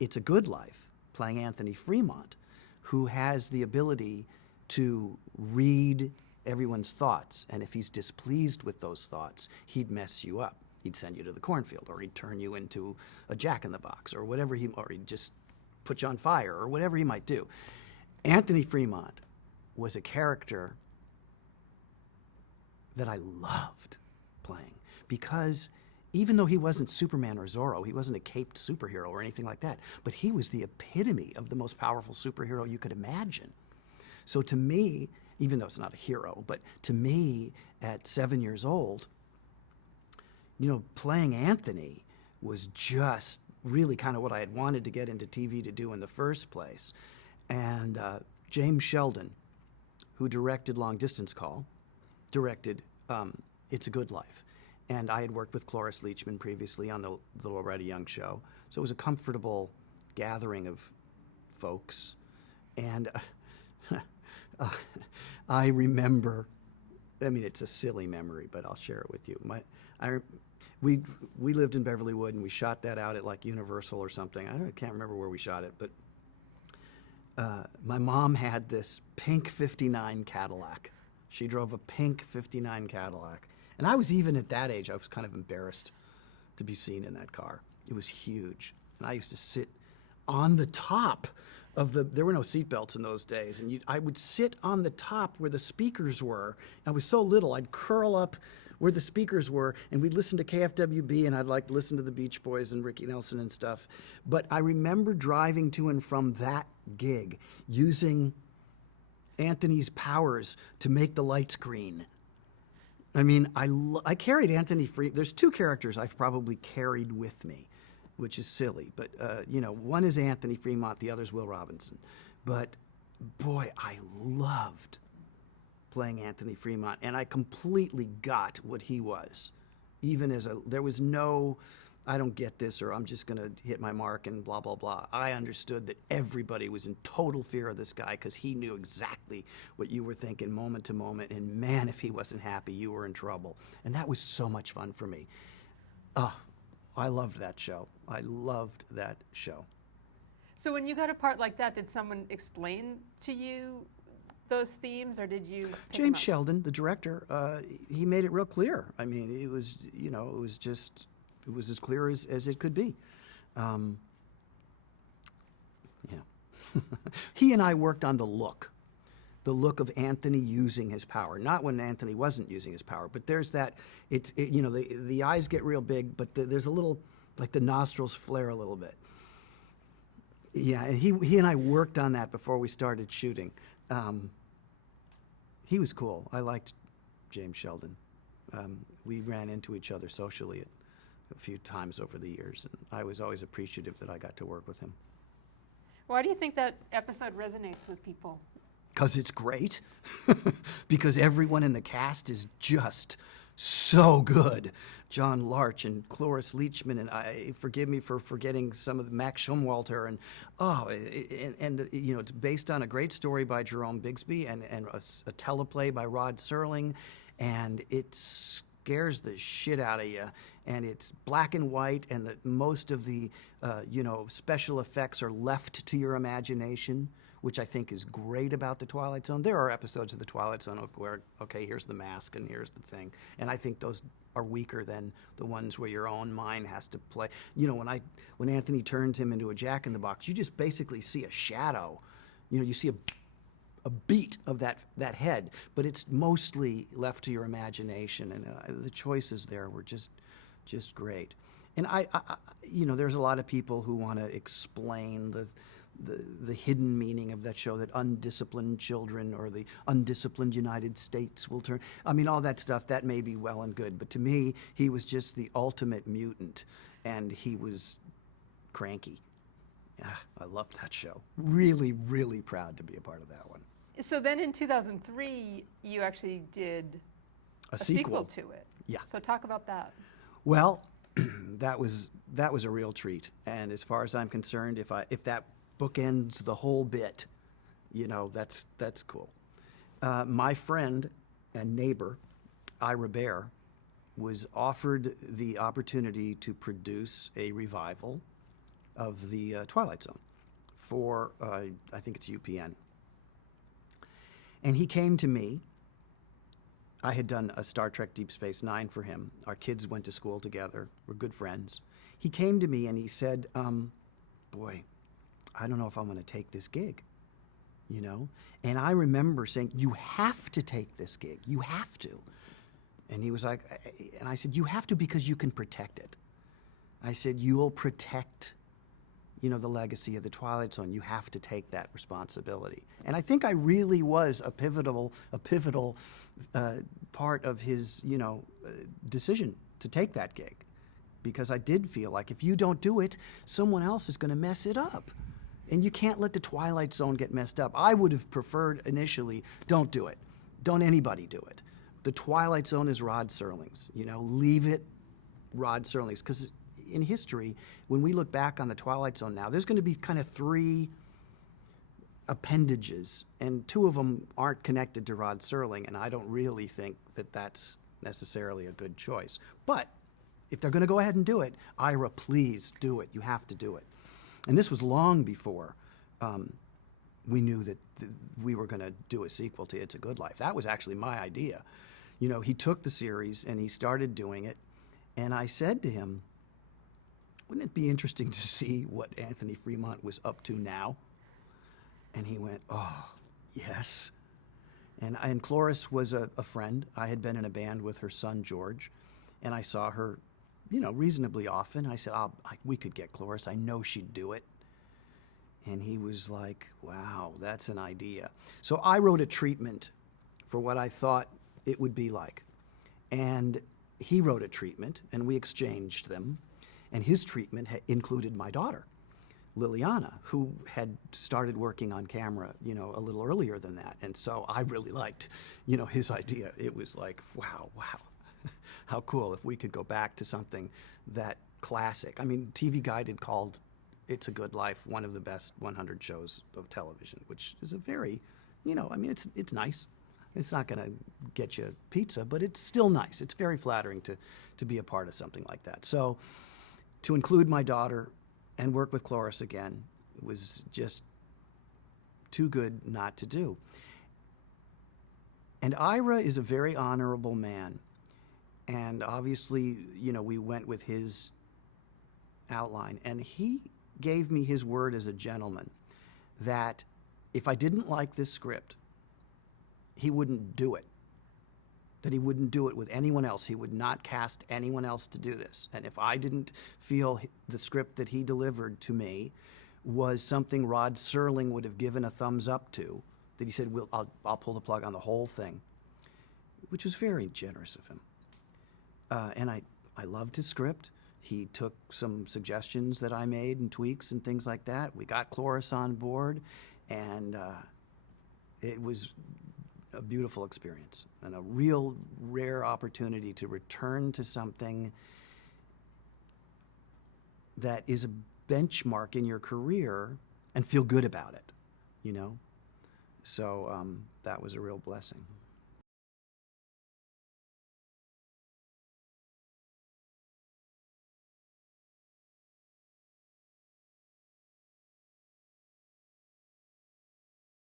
It's a Good Life, playing Anthony Fremont, who has the ability to read everyone's thoughts. And if he's displeased with those thoughts, he'd mess you up. He'd send you to the cornfield, or he'd turn you into a jack-in-the-box, or whatever or he'd just put you on fire, or whatever he might do. Anthony Fremont was a character that I loved playing, because even though he wasn't Superman or Zorro, he wasn't a caped superhero or anything like that, but he was the epitome of the most powerful superhero you could imagine. So to me, even though it's not a hero, but to me, at 7 years old, you know, playing Anthony was just really kind of what I had wanted to get into TV to do in the first place. And James Sheldon, who directed Long Distance Call, directed It's a Good Life. And I had worked with Cloris Leachman previously on the Loretta Young show. So it was a comfortable gathering of folks. And I remember, I mean, it's a silly memory, but I'll share it with you. We lived in Beverlywood, and we shot that out at like Universal or something. I can't remember where we shot it, but my mom had this pink 59 Cadillac. She drove a pink 59 Cadillac. And I was, even at that age, I was kind of embarrassed to be seen in that car. It was huge. And I used to sit on the top of there were no seatbelts in those days, and I would sit on the top where the speakers were. I was so little, I'd curl up where the speakers were, and we'd listen to KFWB, and I'd like to listen to the Beach Boys and Ricky Nelson and stuff. But I remember driving to and from that gig, using Anthony's powers to make the lights green. I mean, I carried Anthony Fremont. There's two characters I've probably carried with me, which is silly. But, you know, one is Anthony Fremont, the other is Will Robinson. But, boy, I loved playing Anthony Fremont, and I completely got what he was. Even as there was no, I don't get this, or I'm just going to hit my mark and blah, blah, blah. I understood that everybody was in total fear of this guy, because he knew exactly what you were thinking moment to moment. And man, if he wasn't happy, you were in trouble. And that was so much fun for me. I loved that show. I loved that show. So when you got a part like that, did someone explain to you those themes, or did you? James Sheldon, the director, he made it real clear. I mean, it was, you know, it was just, it was as clear as it could be. Yeah. He and I worked on the look of Anthony using his power. Not when Anthony wasn't using his power, but there's that, you know, the eyes get real big, but there's a little, like the nostrils flare a little bit. Yeah, and he and I worked on that before we started shooting. He was cool. I liked James Sheldon. We ran into each other socially a few times over the years, and I was always appreciative that I got to work with him. Why do you think that episode resonates with people? Because it's great. Because everyone in the cast is just so good. John Larch and Cloris Leachman, and forgive me for forgetting some of the Max Schumwalter, and you know, it's based on a great story by Jerome Bixby and a teleplay by Rod Serling, and it scares the shit out of you. And it's black and white, and most of the you know, special effects are left to your imagination, which I think is great about the Twilight Zone. There are episodes of the Twilight Zone where, okay, here's the mask and here's the thing. And I think those are weaker than the ones where your own mind has to play. You know, when Anthony turns him into a jack-in-the-box, you just basically see a shadow. You know, you see a beat of that head, but it's mostly left to your imagination. And the choices there were just great. And I you know, there's a lot of people who want to explain the hidden meaning of that show, that undisciplined children or the undisciplined United States will turn. I mean, all that stuff, that may be well and good, but to me, he was just the ultimate mutant, and he was cranky. I loved that show. Really, really proud to be a part of that one. So then in 2003, you actually did a sequel to it. Yeah. So talk about that. Well, that was a real treat. And as far as I'm concerned, if that bookends the whole bit, you know, that's cool. My friend and neighbor, Ira Bear, was offered the opportunity to produce a revival of the Twilight Zone for, I think it's UPN. And he came to me. I had done a Star Trek Deep Space Nine for him. Our kids went to school together. We're good friends. He came to me and he said, boy, I don't know if I'm going to take this gig, you know? And I remember saying, you have to take this gig. You have to. And he was like, and I said, you have to because you can protect it. I said, you'll protect, you know, the legacy of the Twilight Zone. You have to take that responsibility. And I think I really was a pivotal part of his, you know, decision to take that gig, because I did feel like if you don't do it, someone else is going to mess it up. And you can't let the Twilight Zone get messed up. I would have preferred initially, don't do it. Don't anybody do it. The Twilight Zone is Rod Serling's, you know, leave it Rod Serling's. Because in history, when we look back on the Twilight Zone now, there's going to be kind of three appendages, and two of them aren't connected to Rod Serling, and I don't really think that that's necessarily a good choice. But if they're going to go ahead and do it, Ira, please do it. You have to do it. And this was long before we knew that we were going to do a sequel to It's a Good Life. That was actually my idea. You know, he took the series and he started doing it, and I said to him, wouldn't it be interesting to see what Anthony Fremont was up to now? And he went, oh, yes. And Cloris was a friend. I had been in a band with her son, George, and I saw her, you know, reasonably often. I said, we could get Cloris. I know she'd do it. And he was like, wow, that's an idea. So I wrote a treatment for what I thought it would be like. And he wrote a treatment, and we exchanged them. And his treatment included my daughter, Liliana, who had started working on camera, you know, a little earlier than that. And so I really liked, you know, his idea. It was like, wow, how cool if we could go back to something that classic. I mean, TV Guide had called It's a Good Life one of the best 100 shows of television, which is a very, you know, I mean, it's nice. It's not going to get you pizza, but it's still nice. It's very flattering to be a part of something like that. So to include my daughter and work with Cloris again was just too good not to do. And Ira is a very honorable man. And obviously, you know, we went with his outline. And he gave me his word as a gentleman that if I didn't like this script, he wouldn't do it. That he wouldn't do it with anyone else. He would not cast anyone else to do this. And if I didn't feel the script that he delivered to me was something Rod Serling would have given a thumbs up to, that he said, I'll pull the plug on the whole thing, which was very generous of him. And I loved his script. He took some suggestions that I made and tweaks and things like that. We got Cloris on board, and it was a beautiful experience and a real rare opportunity to return to something that is a benchmark in your career and feel good about it, you know? So that was a real blessing.